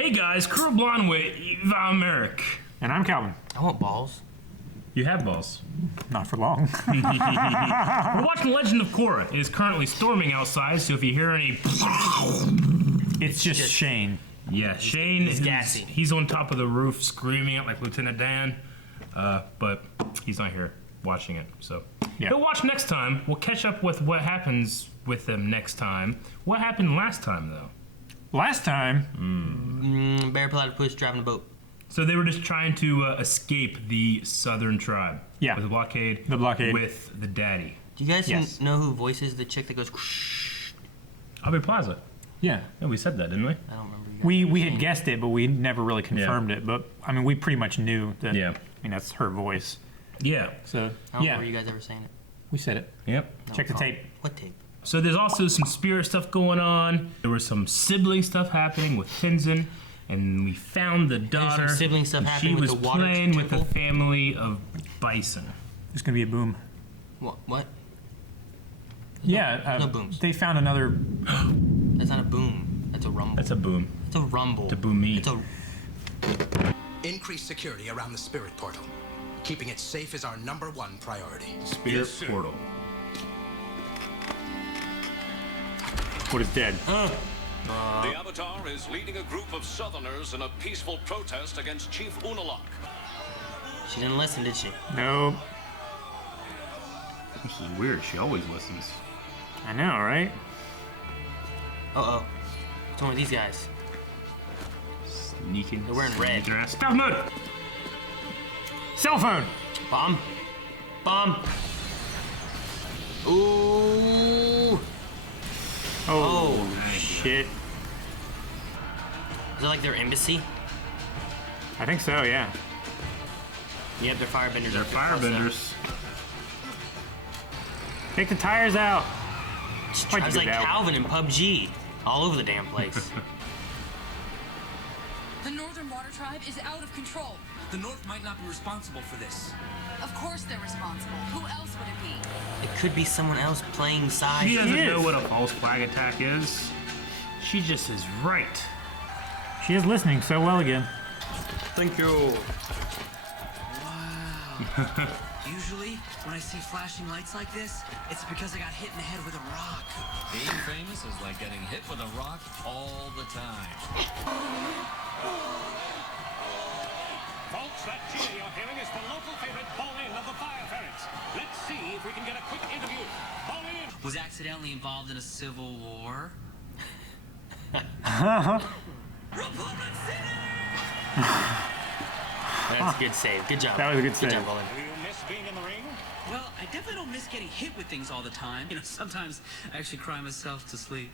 Hey guys, Crew Blonde with Varrick. And I'm Calvin. I want balls. You have balls. Not for long. We're watching Legend of Korra. It is currently storming outside, so if you hear any... It's just Shane. Yeah, Shane he's gassy. He's on top of the roof screaming out like Lieutenant Dan, but he's not here watching it, so... Yeah. He'll watch next time. We'll catch up with what happens with them next time. What happened last time, though? Last time... Bear platypus driving a boat. So they were just trying to escape the southern tribe. Yeah. With the blockade. The blockade. With the daddy. Do you guys Yes. know who voices the chick that goes whoosh? Aubrey Plaza. Yeah. Yeah, we said that, didn't we? I don't remember. You guys We saying had guessed it, but we never really confirmed it. But, I mean, we pretty much knew that, Yeah. I mean, that's her voice. Yeah. So, I don't yeah, remember you guys ever saying it. we said it. Yep. No, Check the oh, tape. What tape? So there's also some spirit stuff going on. There was some sibling stuff happening with Tenzin. And we found the daughter. some sibling stuff and happening with the water She was playing with the temple? family of bison. There's going to be a boom. What? Yeah. no booms. They found another... That's not a boom. That's a rumble. That's a boom. It's a rumble. To boom me. It's a... Increase security around the spirit portal. Keeping it safe is our #1 priority. Spirit portal. What is dead? The Avatar is leading a group of Southerners in a peaceful protest against Chief Unalaq. She didn't listen, did she? No. This is weird. She always listens. I know, right? Uh-oh. What's wrong with these guys? Sneaking. They're wearing red. Sneaking around. Stealth mode! Cell phone! Bomb. Bomb. Ooh. Oh, shit. Is it like their embassy? I think so, yeah. Yep, they're firebenders. They're firebenders. Take the tires out. I was do like that? Calvin in PUBG. All over the damn place. The Northern Water Tribe is out of control. The North might not be responsible for this. Of course they're responsible. Who else would it be? It could be someone else playing side. She doesn't is. know what a false flag attack is. She just is right. She is listening so well again. Thank you. Wow. Usually, when I see flashing lights like this, it's because I got hit in the head with a rock. Being famous is like getting hit with a rock all the time. Folks, that cheer you're hearing is the local favorite Pauline of the Fire Ferrets. Let's see if we can get a quick interview. Pauline! Was accidentally involved in a civil war. Republic City! That's a good save. Good job. That was a good save. Good job, Olin. Do you miss being in the ring? Well, I definitely don't miss getting hit with things all the time. You know, sometimes I actually cry myself to sleep.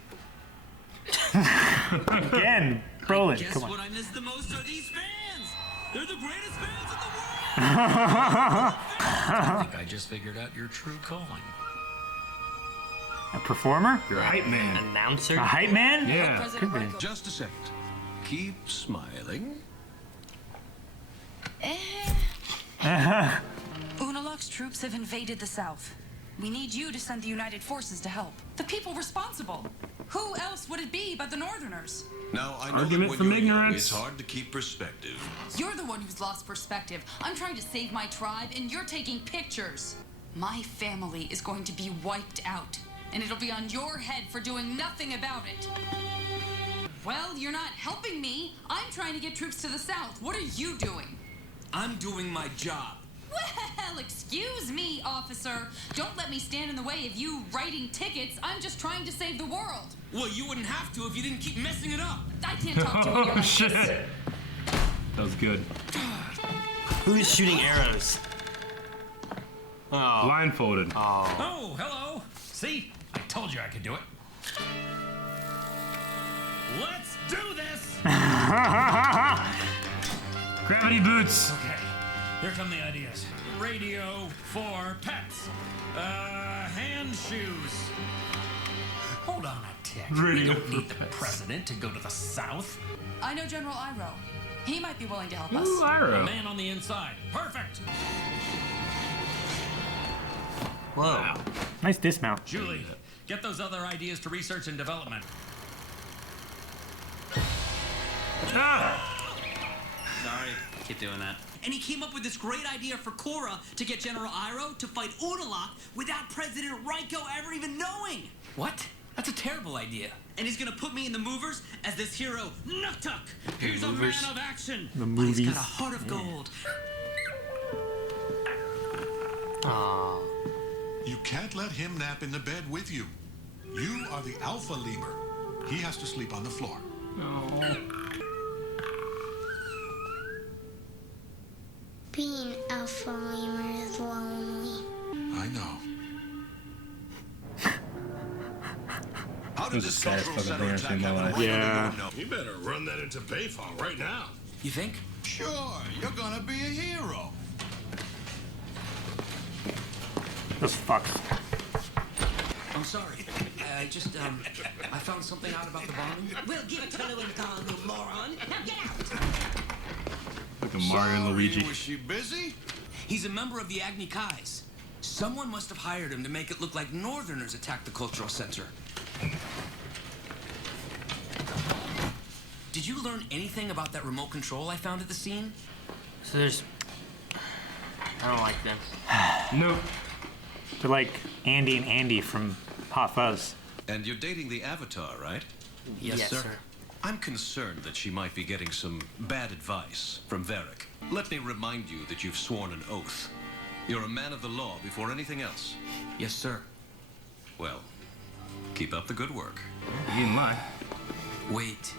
Again, Brolin, Guess come on. what I miss the most are these fans! They're the greatest fans in the world! I think I just figured out your true calling. A performer? You're a hype man. Announcer? A hype man? Yeah. Could be. Just a second. Keep smiling. Unalaq's troops have invaded the South. We need you to send the United Forces to help. The people responsible. Who else would it be but the Northerners? Now, I know Argument that from when you're young, ignorance. it's hard to keep perspective. You're the one who's lost perspective. I'm trying to save my tribe, and you're taking pictures. My family is going to be wiped out, and it'll be on your head for doing nothing about it. Well, you're not helping me. I'm trying to get troops to the South. What are you doing? I'm doing my job. Well, excuse me, officer. Don't let me stand in the way of you writing tickets. I'm just trying to save the world. Well, you wouldn't have to if you didn't keep messing it up. I can't talk to you when you're Oh, like shit. this. That was good. Who's shooting arrows? Oh. Blindfolded. Oh, hello. See? I told you I could do it. Let's do this! Gravity boots. Okay, here come the ideas. Radio for pets. Hand shoes. Hold on a tick. We Radio don't need for the pets. president to go to the South. I know General Iroh. He might be willing to help us. Ooh, A Iroh. man on the inside. Perfect. Whoa. Nice dismount. Julie, get those other ideas to research and development. Sorry, keep doing that. And he came up with this great idea for Korra to get General Iroh to fight Unalaq without President Raiko ever even knowing. What? That's a terrible idea. And he's gonna put me in the movers as this hero, Nuktuk. He's a man of action. The But movies. he's got a heart of gold. Aww. You can't let him nap in the bed with you. You are the alpha lemur. He has to sleep on the floor. Being alpha lemur is lonely. I know. How It was did the this saddest cultural fucking center thing I've seen attack in my happen? life. Why Yeah. don't anyone know? You better run that into Bayfall right now. You think? Sure, you're gonna be a hero. Those fucks. I'm sorry. I found something out about the bombing. We'll give it to Lou and Carl, you moron. Now get out! Fucking Mario and Luigi. Was she busy? He's a member of the Agni Kais. Someone must have hired him to make it look like Northerners attacked the cultural center. Did you learn anything about that remote control I found at the scene? So there's. I don't like them. Nope. They're like Andy and Andy from Hot Fuzz. And you're dating the Avatar, right? Yes, sir. I'm concerned that she might be getting some bad advice from Varrick. Let me remind you that you've sworn an oath. You're a man of the law before anything else. Yes, sir. Well, keep up the good work. You didn't lie. Wait,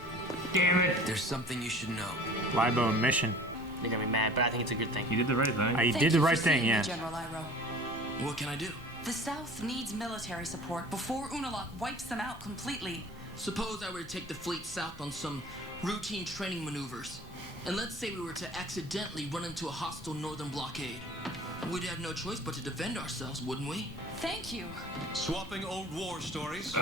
Damn it. there's something you should know. Libo and Mission. They're gonna be mad, but I think it's a good thing. You did the right thing. I Thank did the you right for thing, seeing me, yeah. General Iroh. What can I do? The South needs military support before Unalaq wipes them out completely. Suppose I were to take the fleet south on some routine training maneuvers. And let's say we were to accidentally run into a hostile northern blockade. We'd have no choice but to defend ourselves, wouldn't we? Thank you. Swapping old war stories?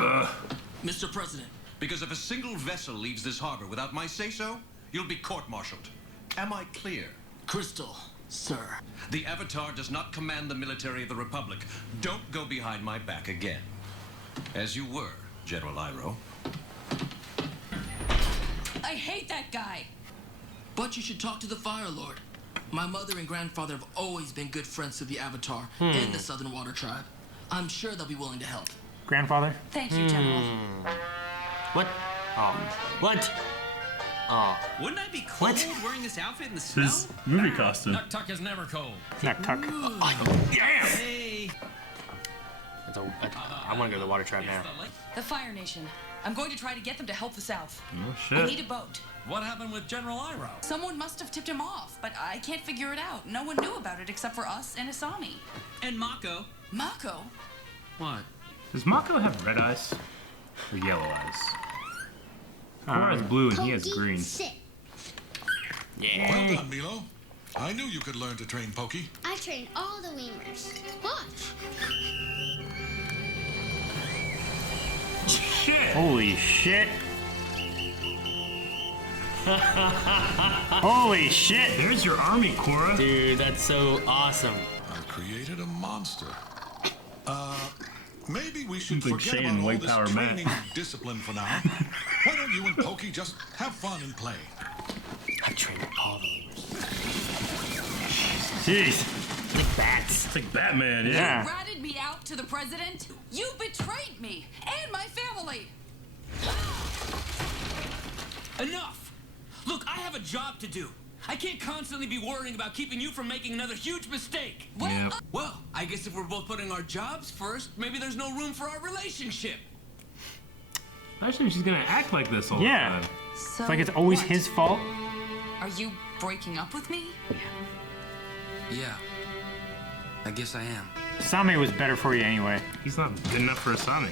Mr. President. Because if a single vessel leaves this harbor without my say-so, you'll be court-martialed. Am I clear? Crystal, sir. The Avatar does not command the military of the Republic. Don't go behind my back again. As you were, General Iroh. I hate that guy. But you should talk to the Fire Lord. My mother and grandfather have always been good friends to the Avatar and the Southern Water Tribe. I'm sure they'll be willing to help. Grandfather? Thank you, General. What? Oh. What? Oh. Wouldn't I be cold wearing this outfit in the snow? His movie costume. Nuktuk is never cold. Nuktuk. Damn! Hey. I want to go to the water tribe now. The Fire Nation. I'm going to try to get them to help the South. Oh, I shit. need a boat. What happened with General Iroh? Someone must have tipped him off, but I can't figure it out. No one knew about it except for us and Asami. And Mako. Mako? What? Does Mako have red eyes? Or yellow eyes? Korra has blue and he has Pokey, green. sit. Well done, Milo. I knew you could learn to train Pokey. I train all the lemurs. Watch. Shit! Holy shit. Holy shit. There's your army, Korra. Dude, that's so awesome. I created a monster. Maybe we should Seems like forget Shane about all White this Power Matt. training and discipline for now. Why don't you and Pokey just have fun and play? I trained all the lemurs. Jeez. Like bats. It's like Batman, yeah. Yeah. You ratted me out to the president? You betrayed me and my family. Enough! Look, I have a job to do. I can't constantly be worrying about keeping you from making another huge mistake. Well, Yep. Well, I guess if we're both putting our jobs first, maybe there's no room for our relationship. Actually, she's gonna act like this all Yeah. the time. so It's like it's always what? his fault. Are you breaking up with me? Yeah. I guess I am. Same was better for you anyway. He's not good enough for Asami.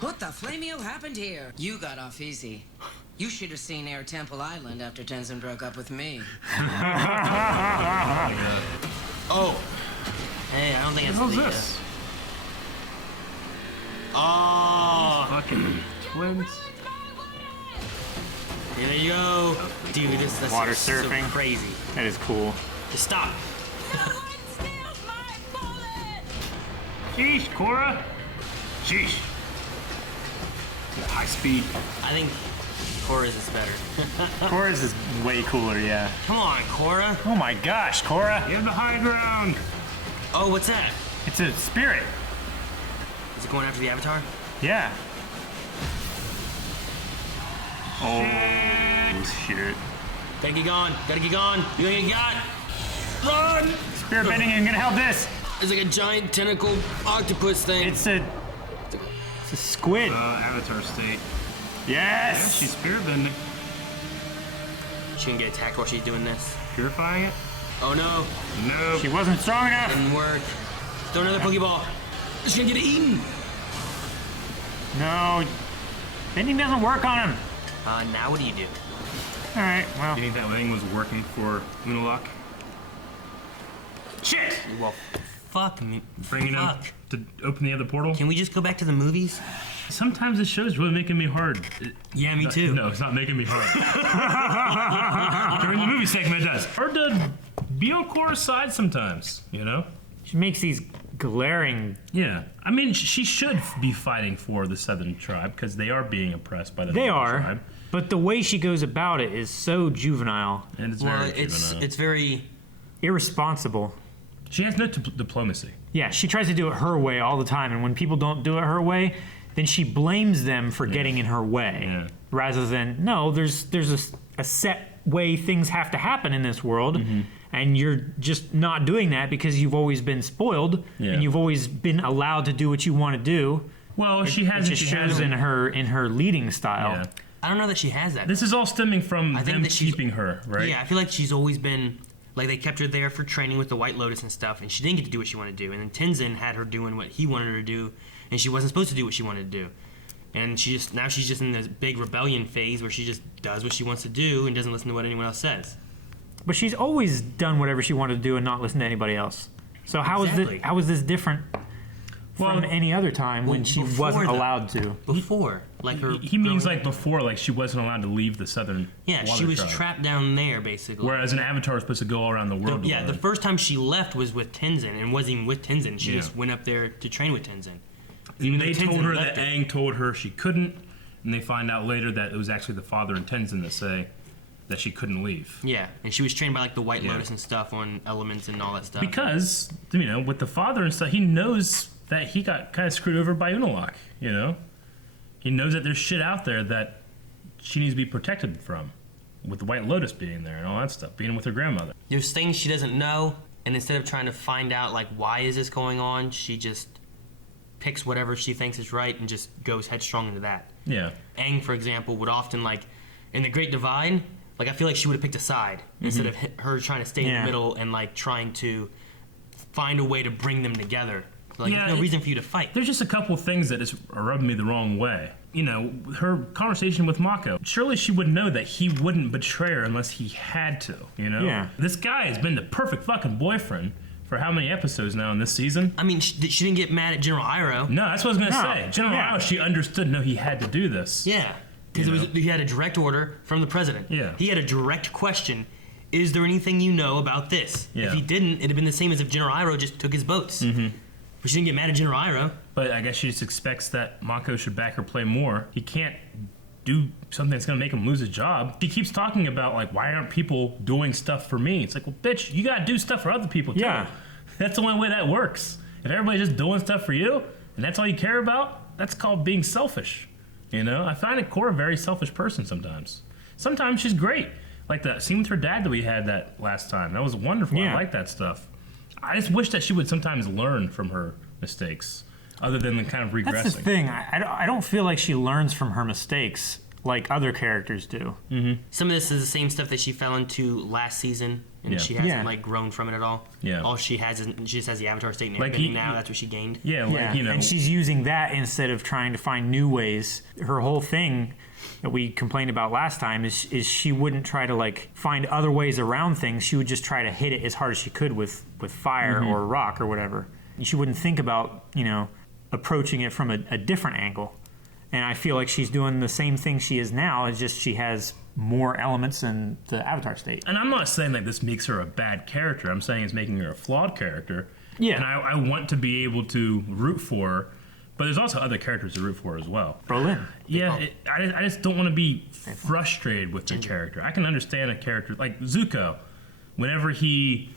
What the flameo happened here? You got off easy. You should have seen Air Temple Island after Tenzin broke up with me. Oh. Hey, I don't think it's What the the. hell's this? Oh. Fucking twins. Here you go. Dude, this is Water so surfing. crazy. That is cool. Just stop. Sheesh, Korra. Sheesh. High speed. I think Korra's is better. Korra's is way cooler, yeah. Come on, Korra. Oh my gosh, Korra. You have the high ground. Oh, what's that? It's a spirit. Is it going after the Avatar? Yeah. Oh, shit. Gotta get gone. Gotta get gone. You gonna get got. Run! Spirit bending ain't gonna help this. It's like a giant tentacle octopus thing. It's a squid. Avatar state. Yes! Yeah, she's spirit bending. She can get attacked while she's doing this. Purifying it? Oh no. No. She wasn't strong enough. Didn't work. Throw another Pokeball. She's gonna get eaten. No. Bending doesn't work on him. Now what do you do? Alright, well. Do you think that thing was working for Unalaq? Shit! Well, fuck me. Bringing him to open the other portal? Can we just go back to the movies? Sometimes this show's really making me hard. Yeah, me too. No, it's not making me hard. During the movie segment, it does. Hard to be on Korra's side sometimes, you know? She makes these glaring... Yeah. I mean, she should be fighting for the Southern Tribe because they are being oppressed by the They Northern are, Tribe. but the way she goes about it is so juvenile. And it's Well, very juvenile. it's very irresponsible. She has no diplomacy. Yeah, she tries to do it her way all the time, and when people don't do it her way, then she blames them for getting in her way, rather than, no, there's a set way things have to happen in this world, and you're just not doing that because you've always been spoiled, and you've always been allowed to do what you want to do. Well, it just shows in her leading style. Yeah. I don't know that she has that. This is all stemming from them keeping her, right? Yeah, I feel like she's always been, like, they kept her there for training with the White Lotus and stuff, and she didn't get to do what she wanted to do. And then Tenzin had her doing what he wanted her to do, and she wasn't supposed to do what she wanted to do. And now she's just in this big rebellion phase where she just does what she wants to do and doesn't listen to what anyone else says. But she's always done whatever she wanted to do and not listen to anybody else. So how is this different from any other time when she wasn't allowed to? Before, like her. He means like before, like she wasn't allowed to leave the Southern. Yeah, she was trapped down there basically. Whereas an Avatar is supposed to go all around the world. The first time she left was with Tenzin, and wasn't even with Tenzin. She just went up there to train with Tenzin. Even they told her that Aang told her she couldn't, and they find out later that it was actually the father and Tenzin that say that she couldn't leave. Yeah, and she was trained by like the White Lotus and stuff on elements and all that stuff. Because, you know, with the father and stuff, he knows that he got kind of screwed over by Unalaq, you know? He knows that there's shit out there that she needs to be protected from, with the White Lotus being there and all that stuff, being with her grandmother. There's things she doesn't know, and instead of trying to find out, like, why is this going on, she just picks whatever she thinks is right and just goes headstrong into that. Yeah. Aang, for example, would often, like, in the Great Divide, like, I feel like she would have picked a side instead of her trying to stay in the middle and, like, trying to find a way to bring them together. Like, there's no reason for you to fight. There's just a couple things that are rubbing me the wrong way. You know, her conversation with Mako. Surely she would know that he wouldn't betray her unless he had to, you know? Yeah. This guy has been the perfect fucking boyfriend for how many episodes now in this season? I mean, she didn't get mad at General Iroh. No, that's what I was going to say. General Iroh, she understood, no, he had to do this. Yeah. Because he had a direct order from the president. Yeah. He had a direct question. Is there anything you know about this? Yeah. If he didn't, it'd have been the same as if General Iroh just took his boats. But she didn't get mad at General Iroh. But I guess she just expects that Mako should back her play more. He can't do something that's going to make him lose his job. She keeps talking about, like, why aren't people doing stuff for me? It's like, well, bitch, you got to do stuff for other people, too. Yeah. That's the only way that works. If everybody's just doing stuff for you, and that's all you care about, that's called being selfish. You know? I find Korra a very selfish person sometimes. Sometimes she's great. Like the scene with her dad that we had that last time. That was wonderful. Yeah. I like that stuff. I just wish that she would sometimes learn from her mistakes, other than the kind of regressing. That's the thing. I don't feel like she learns from her mistakes like other characters do. Some of this is the same stuff that she fell into last season, and she hasn't like grown from it at all. Yeah. All she has is she just has the Avatar state and Like airbending now. That's what she gained. Yeah, like, you know. And she's using that instead of trying to find new ways. Her whole thing that we complained about last time is she wouldn't try to like find other ways around things. She would just try to hit it as hard as she could with fire or rock or whatever. She wouldn't think about, you know, approaching it from a different angle. And I feel like she's doing the same thing she is now. It's just she has more elements in the Avatar state. And I'm not saying that this makes her a bad character. I'm saying it's making her a flawed character. Yeah. And I want to be able to root for her, But there's also other characters to root for as well. Berlin. Yeah, I just don't want to be frustrated with the character. I can understand a character like Zuko, whenever he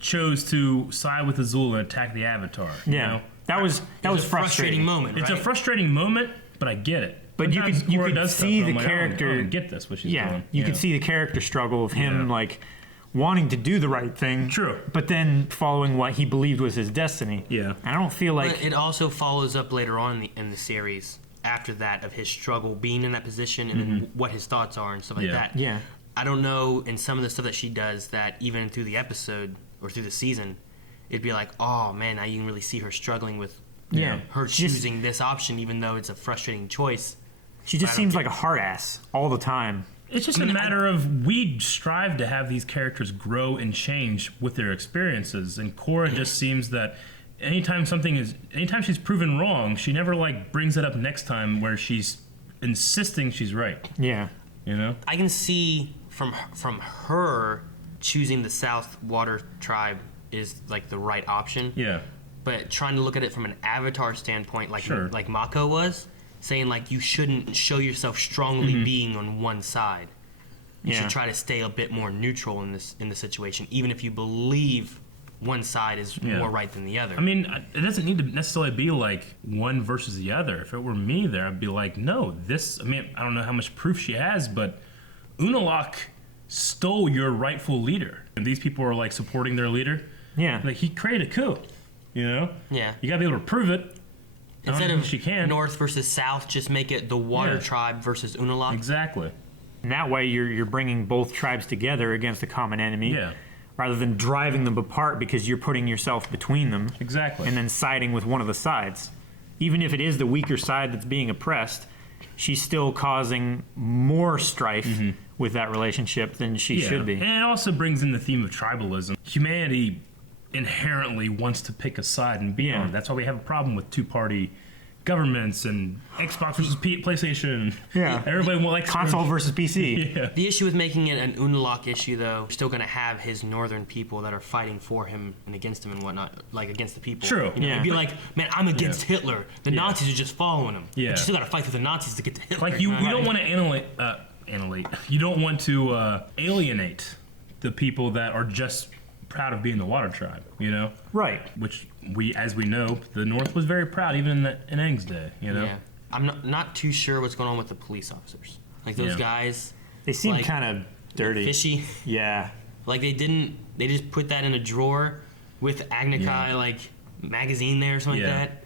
chose to side with Azul and attack the Avatar. Yeah, you know? that was frustrating moment. It's a frustrating moment, but I get it. But Sometimes you Korra could does see stuff, the I'm like, character. I don't get this. What she's doing. You could see the character struggle of him like wanting to do the right thing. True. But then following what he believed was his destiny. Yeah. I don't feel like But it also follows up later on in the series after that of his struggle being in that position and then what his thoughts are and stuff like that. Yeah. I don't know in some of the stuff that she does that even through the episode or through the season, it'd be like, oh man, now you can really see her struggling with her choosing this option even though it's a frustrating choice. She just seems like a hard ass all the time. It's just a matter of we strive to have these characters grow and change with their experiences, and Korra just seems that anytime she's proven wrong, she never like brings it up next time where she's insisting she's right. Yeah. You know? I can see from her choosing the South Water Tribe is like the right option. Yeah. But trying to look at it from an Avatar standpoint, like Mako was, saying like you shouldn't show yourself strongly being on one side. You should try to stay a bit more neutral in the situation, even if you believe one side is more right than the other. I mean, it doesn't need to necessarily be like one versus the other. If it were me there, I'd be like, no, this. I mean, I don't know how much proof she has, but Unalaq stole your rightful leader, and these people are like supporting their leader. Yeah. Like he created a coup. You know. Yeah. You gotta be able to prove it. Instead of North versus South, just make it the Water Tribe versus Unalaq. Exactly. And that way you're bringing both tribes together against a common enemy. Yeah. Rather than driving them apart because you're putting yourself between them. Exactly. And then siding with one of the sides. Even if it is the weaker side that's being oppressed, she's still causing more strife with that relationship than she should be. And it also brings in the theme of tribalism. Humanity inherently wants to pick a side and be on it. That's why we have a problem with two-party governments and Xbox versus PlayStation. Yeah. Everybody likes console versus PC. Yeah. The issue with making it an Unalaq issue, though, you're still going to have his northern people that are fighting for him and against him and whatnot, like against the people. True. You know, it'd be like, man, I'm against Hitler. The Nazis are just following him. Yeah. But you still got to fight with the Nazis to get to Hitler. Like you don't want to you don't want to alienate the people that are just proud of being the Water Tribe, you know? Right. Which as we know, the North was very proud, even in Aang's day, you know? Yeah. I'm not too sure what's going on with the police officers. Like those guys. They seem like, kind of dirty. Fishy. Yeah. Like they just put that in a drawer with Agnikai, like, magazine there or something like that.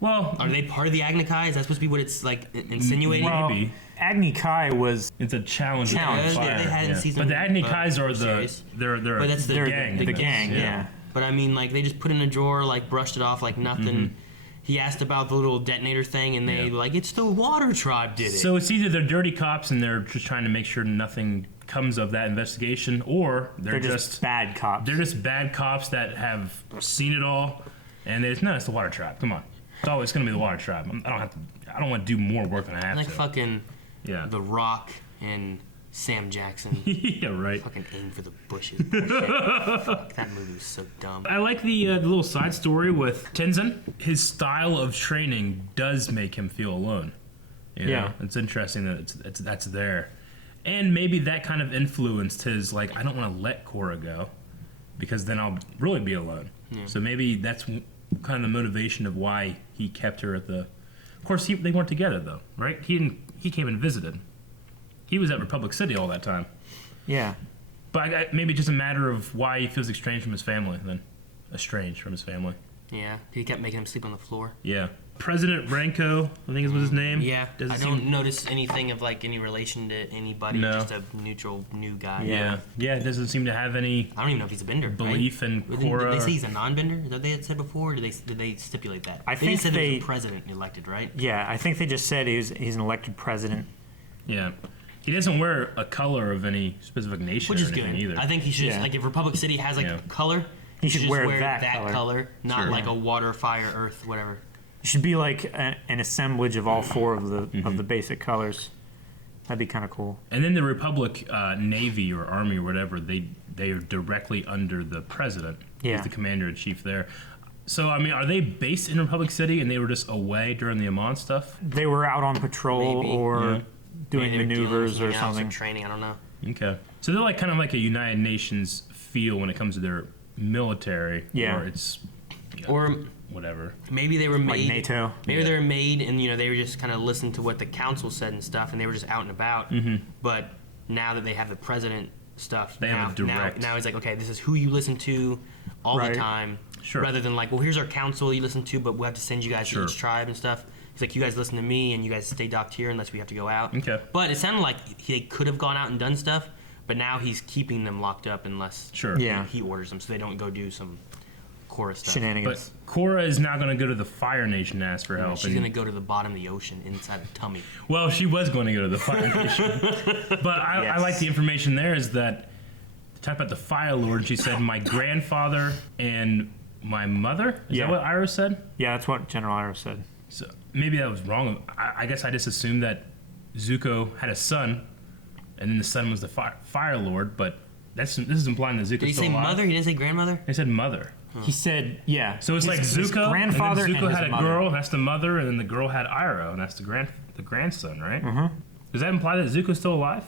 Well, are they part of the Agnikai? Is that supposed to be what it's like insinuating? Well, maybe. Agni Kai was. It's a challenge. They had in season. But the Agni Kais are series. they're But that's the gang. The gang, yeah. But I mean, like they just put it in a drawer, like brushed it off like nothing. He asked about the little detonator thing, and they like it's the Water Tribe did it. So it's either they're dirty cops and they're just trying to make sure nothing comes of that investigation, or they're just bad cops. They're just bad cops that have seen it all, and it's the Water Tribe. Come on, it's always going to be the Water Tribe. I don't want to do more work than I have like to. fucking The Rock and Sam Jackson. Yeah, right. Fucking aim for the bushes. Fuck, that movie was so dumb. I like the little side story with Tenzin. His style of training does make him feel alone. You know? It's interesting that that's there. And maybe that kind of influenced his, like, I don't want to let Korra go because then I'll really be alone. Yeah. So maybe that's kind of the motivation of why he kept her at the... Of course, they weren't together, though, right? He came and visited. He was at Republic City all that time. Yeah. But maybe just a matter of why he feels estranged from his family then. Estranged from his family. Yeah. He kept making him sleep on the floor. Yeah. President Ranko, I think is what his name. Yeah. I don't notice anything of like any relation to anybody. No. Just a neutral new guy. Yeah. Yeah, it doesn't seem to have any... I don't even know if he's a bender. Belief in Korra. Did they say he's a non-bender? Is that what they had said before? Or did they stipulate that? I think said he was a president elected, right? Yeah, I think they just said he's an elected president. Yeah. He doesn't wear a color of any specific nation, which is or anything good. either. I think he should. Like if Republic City has like a color, he should wear that color, not like a water, fire, earth, whatever. It should be like an assemblage of all four of the basic colors. That'd be kind of cool. And then the Republic Navy or Army or whatever, they are directly under the president. Yeah. He's the commander in chief there. So, I mean, are they based in Republic City and they were just away during the Amon stuff? They were out on patrol or doing Maybe they're maneuvers dealing or with something else, something. or training. I don't know. Okay. So they're like kind of like a United Nations feel when it comes to their military. Yeah. Or it's... Or whatever. maybe they were made... Like NATO. Maybe they were made and, they were just kind of listened to what the council said and stuff, and they were just out and about. Mm-hmm. But now that they have the president stuff, They have a direct... Now it's like, okay, this is who you listen to all the time. Sure. Rather than like, well, here's our council you listen to, but we'll have to send you guys to each tribe and stuff. It's like, you guys listen to me, and you guys stay docked here unless we have to go out. Okay. But it sounded like he could have gone out and done stuff, but now he's keeping them locked up unless he orders them, so they don't go do some Korra stuff. Shenanigans. But Korra is now going to go to the Fire Nation to ask for help. She's going to go to the bottom of the ocean inside a tummy. Well, she was going to go to the Fire Nation. But I like the information there is that, talk about the Fire Lord, she said, my grandfather and my mother? Is that what Iroh said? Yeah, that's what General Iroh said. So maybe that was wrong. I guess I just assumed that Zuko had a son, and then the son was the Fire Lord, but this is implying that Zuko's Did he still say alive. mother? He didn't say grandmother? He said mother. He said, yeah. So it's his, like his Zuko, grandfather and then Zuko and had his a mother. girl, and that's the mother, and then the girl had Iroh, and that's the grandson, right? Mm-hmm. Does that imply that Zuko's still alive?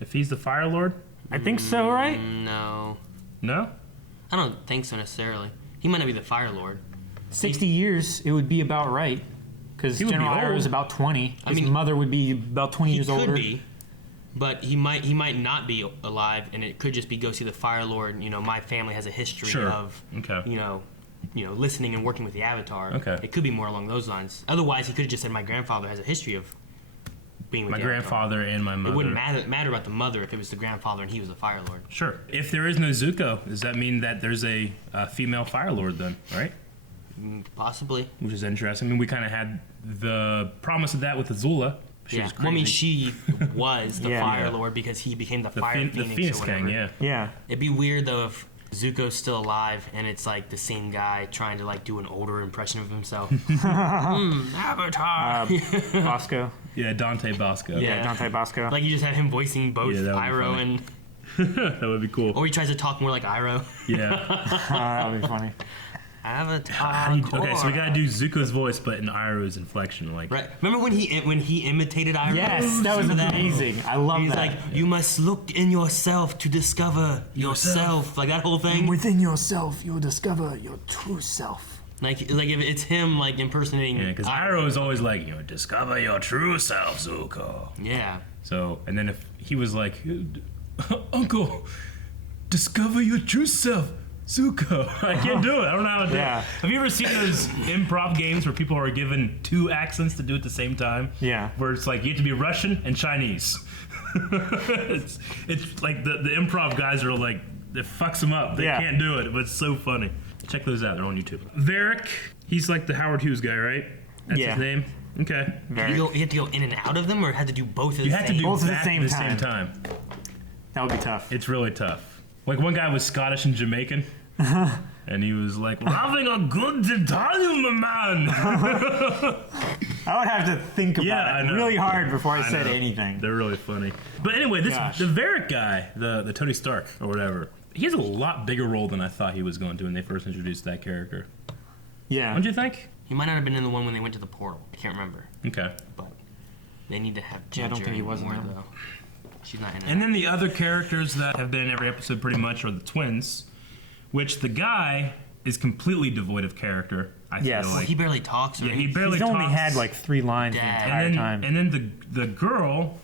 If he's the Fire Lord? I think so, right? No. No? I don't think so necessarily. He might not be the Fire Lord. 60 years, it would be about right. Because He would be General Iroh old. is about 20. I His mean, mother would be about 20 years He older. could be, but he might not be alive, and it could just be go see the Fire Lord. My family has a history of listening and working with the Avatar. Okay. It could be more along those lines. Otherwise, he could have just said my grandfather has a history of being with My the Avatar. grandfather and my mother. It wouldn't matter about the mother if it was the grandfather and he was the Fire Lord. Sure. If there is no Zuko, does that mean that there's a female Fire Lord then, right? Possibly. Which is interesting. I mean, we kind of had the promise of that with Azula. She was Well, I mean, crazy. she was the Fire Lord because he became the Fire Phoenix. The Phoenix or whatever. King, yeah. Yeah. It'd be weird though if Zuko's still alive and it's like the same guy trying to like do an older impression of himself. Avatar. Bosco. Yeah, Dante Bosco. Yeah, Dante Bosco. Like you just have him voicing both Yeah, that would be Iroh funny. and. That would be cool. Or he tries to talk more like Iroh. Yeah. That would be funny. Avatar. Okay, so we gotta do Zuko's voice, but in Iroh's inflection, like. Right. Remember when he imitated Iroh? Yes, that was amazing. I love He's that. like, you must look in yourself to discover yourself. Like that whole thing. Within yourself, you'll discover your true self. Like if it's him like impersonating. Yeah, because Iroh is always like, discover your true self, Zuko. Yeah. So, and then if he was like, Uncle, discover your true self, Zuko. I can't do it. I don't know how to do it. Have you ever seen those improv games where people are given two accents to do at the same time? Yeah. Where it's like you have to be Russian and Chinese. it's like the improv guys are like, it fucks them up. They can't do it, but it's so funny. Check those out. They're on YouTube. Varrick, he's like the Howard Hughes guy, right? That's his name? Okay. You have to go in and out of them, or had to do both at the same time? You have to do both at the that same at the time. same time. That would be tough. It's really tough. Like one guy was Scottish and Jamaican, and he was like, "We're having a good time, man." I would have to think about I it know. really hard before I said know. anything. They're really funny. But anyway, the Varrick guy, the Tony Stark or whatever, he has a lot bigger role than I thought he was going to when they first introduced that character. Yeah. Don't you think? He might not have been in the one when they went to the portal. I can't remember. Okay. But they need to have Ginger. Yeah, I don't think he was in more, that. though. She's not in it. And then the other characters that have been in every episode pretty much are the twins, which the guy is completely devoid of character. I feel like. He barely talks. Yeah, he barely He's talks. only had like 3 lines the entire time. And then the girl,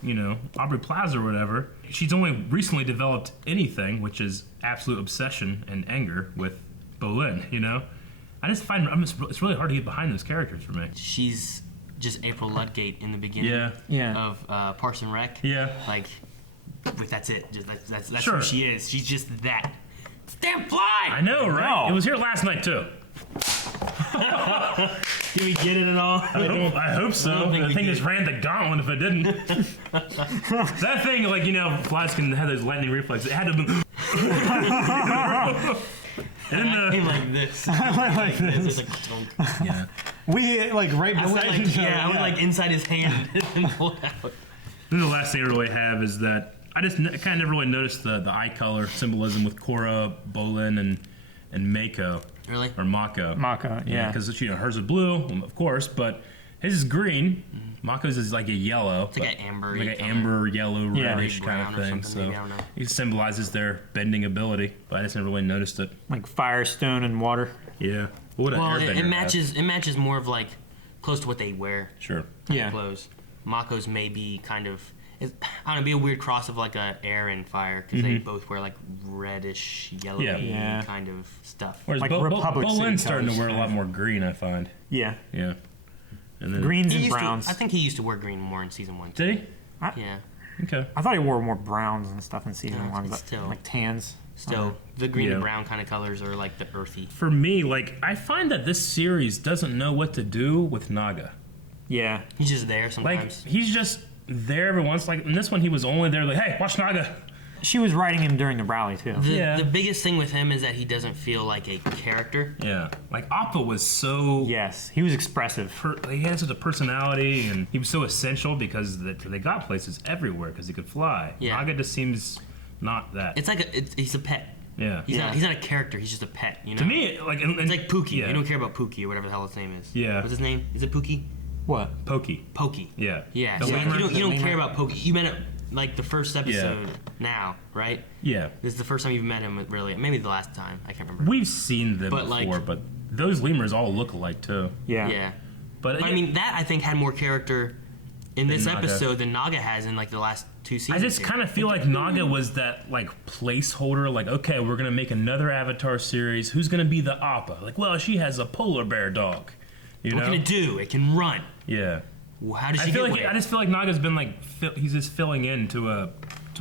Aubrey Plaza or whatever, she's only recently developed anything, which is absolute obsession and anger with Bolin, I just find it's really hard to get behind those characters for me. She's just April Ludgate in the beginning of Parks and Rec. Yeah. Like that's it. Just, that's Sure. who she is. She's just that. Damn fly! I know, right? It was here last night, too. Did we get it at all? I hope so. I don't think The we thing did. just ran the gauntlet if it didn't. That thing, flies can have those lightning reflexes. It had to be... And I came like this. like this. It's like tonk. Yeah. We right beside each other. I went like inside his hand and pulled out. Then the last thing I really have is that I just kind of never really noticed the eye color symbolism with Korra, Bolin, and Mako. Really? Or Mako. Mako, yeah. Because hers is blue, of course, but his is green. Mako's is like a yellow. It's like an amber. Like an amber, yellow, reddish kind of thing. So maybe, I don't know. it symbolizes their bending ability, but I just never really noticed it. Like fire, stone, and water. Yeah. What would an Well, airbender it matches. have? It matches more of like close to what they wear. Sure. Yeah. Clothes. Mako's may be kind of. I don't know. Be a weird cross of like a air and fire because they both wear like reddish, yellowy Yeah. kind of stuff. Whereas Like Bolin's Republic City starting to colors, wear a kind lot of. more green, I find. Yeah. Yeah. And then Greens He and used to- browns. I think he used to wear green more in season 1. Did he? Yeah. Okay. I thought he wore more browns and stuff in season No, 1, it's but still- like tans. Still, the green Yeah. and brown kind of colors are like the earthy. For me, like I find that this series doesn't know what to do with Naga. Yeah. He's just there Like sometimes. he's just there every once. Like in this one, he was only there like, hey, watch Naga. She was riding him during the rally, too. The biggest thing with him is that he doesn't feel like a character. Yeah. Like Appa was so. Yes, he was expressive. He had such a personality, and he was so essential because they got places everywhere because he could fly. Yeah. Naga just seems not that. It's like he's a pet. Yeah. He's not a character. He's just a pet. You know. To me, like it's like Pookie. Yeah. You don't care about Pookie or whatever the hell his name is. Yeah. What's his name? Is it Pookie? What? Pokey. Pokey. Yeah. Yeah. The So lemur? you don't care about Pokey. You met it like the first episode now, right? Yeah. This is the first time you've met him. Really, maybe the last time. I can't remember. We've seen them But, before, like- but those lemurs all look alike too. Yeah. Yeah. But I mean, that I think had more character in this Naga. episode than Naga has in like the last 2 I seasons. just here. kind of feel like Naga was that like placeholder. Like, okay, we're gonna make another Avatar series. Who's gonna be the Appa? Like, well, she has a polar bear dog. You What know? can it do? It can run. Yeah. Well, how does I she feel get like away? I just feel like Naga's been like he's just filling into a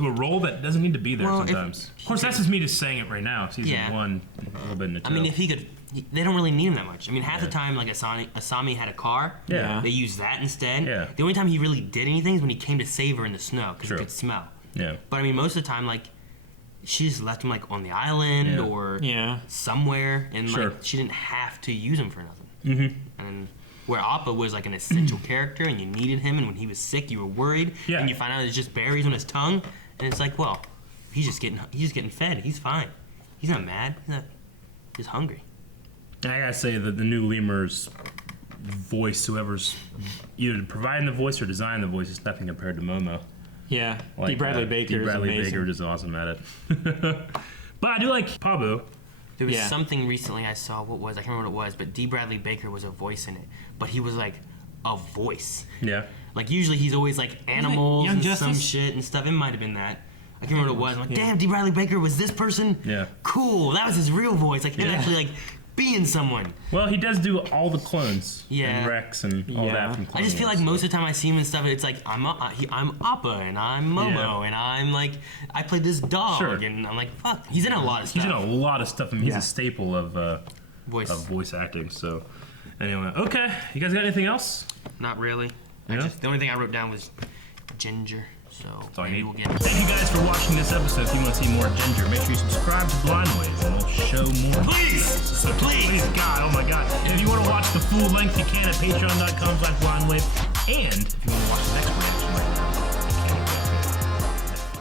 role that doesn't need to be there Well, if- sometimes. Of course, that's just me just saying it right now. Season Yeah. 1, a little bit in the I mean, if he could, they don't really need him that much. I mean, half the time, like Asami had a car. Yeah. They used that instead. Yeah. The only time he really did anything is when he came to save her in the snow because he True. could smell. Yeah. But I mean, most of the time, like she just left him like on the island Yeah. or Yeah. somewhere, and Sure. like she didn't have to use him for nothing. Mm-hmm. And where Appa was like an essential character, and you needed him, and when he was sick, you were worried. Yeah. And you find out it's just berries on his tongue, and it's like, well, he's just getting fed. He's fine. He's not mad. He's hungry. And I gotta say that the new lemurs voice, whoever's either providing the voice or designing the voice, is nothing compared to Momo. Yeah. D. Bradley Baker D. Bradley is amazing. Baker is awesome at it. But I do like Pabu. There was Yeah. something recently I saw. What was I can't remember what it was, but D. Bradley Baker was a voice in it. But he was like a voice. Yeah. Like usually he's always like animals Young and some Justice? shit and stuff. It might have been that. I can't remember what it was. I'm like, damn, D. Bradley Baker was this person. Yeah. Cool. That was his real voice. Like him Yeah. actually like being someone. Well, he does do all the clones. Yeah. And Rex and all Yeah. that from I just feel like Clone Wars, most of the time I see him and stuff, it's like I'm Appa and I'm Momo Yeah. and I'm like I played this dog Sure. and I'm like fuck. He's in a lot of He's stuff. in a lot of stuff. I mean, he's Yeah. a staple of Voice. voice acting. So, anyway, okay. You guys got anything else? Not really. Yeah? The only thing I wrote down was ginger. So all I maybe need. we'll get. Thank you guys for watching this episode. If you want to see more Ginger, make sure you subscribe to Blind Ways, and we'll show more. Please! Please, God, oh my God. And if you want to watch the full length, you can at patreon.com/blindwave. And if you want to watch the next one,